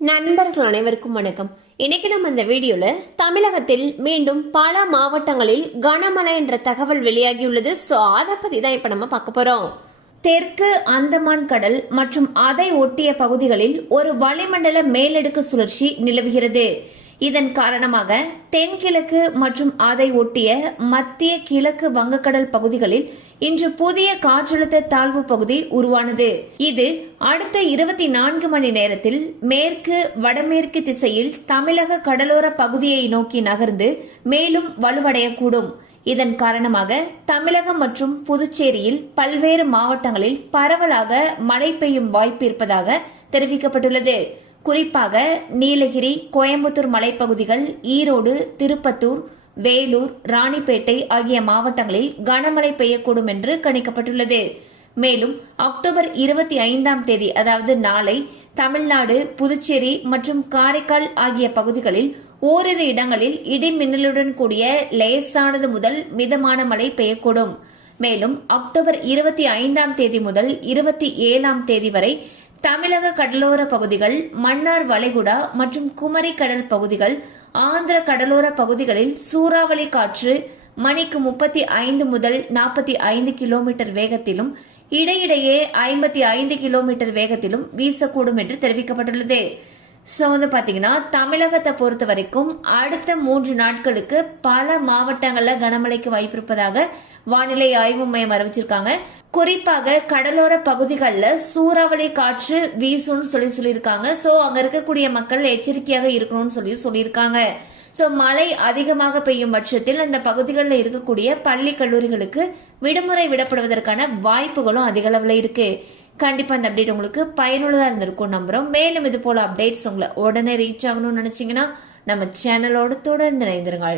நண்பர்கள் அனைவருக்கும் வணக்கம். இன்னைக்கு நம்ம இந்த வீடியோல தமிழகத்தில் மீண்டும் பல மாவட்டங்களில் கனமழை என்ற தகவல் வெளியாகியுள்ளது. ஸோ அதை பத்தி தான் இப்ப நம்ம பார்க்க போறோம். தெற்கு அந்தமான் கடல் மற்றும் அதை ஒட்டிய பகுதிகளில் ஒரு வளிமண்டல மேலடுக்கு சுழற்சி நிலவுகிறது. இதன் காரணமாக தென்கிழக்கு மற்றும் அதை ஒட்டிய மத்திய கிழக்கு வங்கக்கடல் பகுதிகளில் இன்று புதிய காற்றழுத்த தாழ்வு பகுதி உருவானது. இது அடுத்த 24 மணி நேரத்தில் மேற்கு வடமேற்கு திசையில் தமிழக கடலோர பகுதியை நோக்கி நகர்ந்து மேலும் வலுவடையக்கூடும். இதன் காரணமாக தமிழகம் மற்றும் புதுச்சேரியில் பல்வேறு மாவட்டங்களில் பரவலாக மழை பெய்யும் வாய்ப்பு இருப்பதாக தெரிவிக்கப்பட்டுள்ளது. குறிப்பாக நீலகிரி, கோயம்புத்தூர் மலைப்பகுதிகள், ஈரோடு, திருப்பத்தூர், வேலூர், ராணிப்பேட்டை ஆகிய மாவட்டங்களில் கனமழை பெய்யக்கூடும் என்று கணிக்கப்பட்டுள்ளது. மேலும் அக்டோபர் 25ஆம் தேதி அதாவது நாளை தமிழ்நாடு, புதுச்சேரி மற்றும் காரைக்கால் ஆகிய பகுதிகளில் ஓரிரு இடங்களில் இடி மின்னலுடன் கூடிய லேசானது முதல் மிதமான மழை பெய்யக்கூடும். மேலும் அக்டோபர் 25ஆம் தேதி முதல் 27ஆம் தேதி வரை தமிழக கடலோர பகுதிகள், மன்னார் வளைகுடா மற்றும் குமரி கடல் பகுதிகள், ஆந்திர கடலோர பகுதிகளில் சூறாவளி காற்று மணிக்கு 35 முதல் 45 கிலோமீட்டர் வேகத்திலும் இடையிடையே 55 கிலோமீட்டர் வேகத்திலும் வீசக்கூடும் என்று தெரிவிக்கப்பட்டுள்ளது. ஸோ பாத்தீங்கன்னா தமிழகத்தை பொறுத்த வரைக்கும் அடுத்த 3 நாட்களுக்கு பல மாவட்டங்களில் கனமழைக்கு வாய்ப்பு இருப்பதாக வானிலை ஆய்வு மையம் அறிவிச்சிருக்காங்க. குறிப்பாக கடலோர பகுதிகளில் சூறாவளி காற்று வீசும்னு சொல்லியிருக்காங்க. ஸோ அங்க இருக்கக்கூடிய மக்கள் எச்சரிக்கையாக இருக்கணும்னு சொல்லியிருக்காங்க. ஸோ மழை அதிகமாக பெய்யும் பட்சத்தில் அந்த பகுதிகளில் இருக்கக்கூடிய பள்ளி கல்லூரிகளுக்கு விடுமுறை விடப்படுவதற்கான வாய்ப்புகளும் அதிக அளவில் இருக்கு. கண்டிப்பா இந்த அப்டேட் உங்களுக்கு பயனுள்ளதா இருந்திருக்கும் நம்புறோம். மேலும் இது போல அப்டேட்ஸ் உங்களை உடனே ரீச் ஆகணும்னு நினைச்சீங்கன்னா நம்ம சேனலோடு தொடர்ந்து இணைந்திருங்கள்.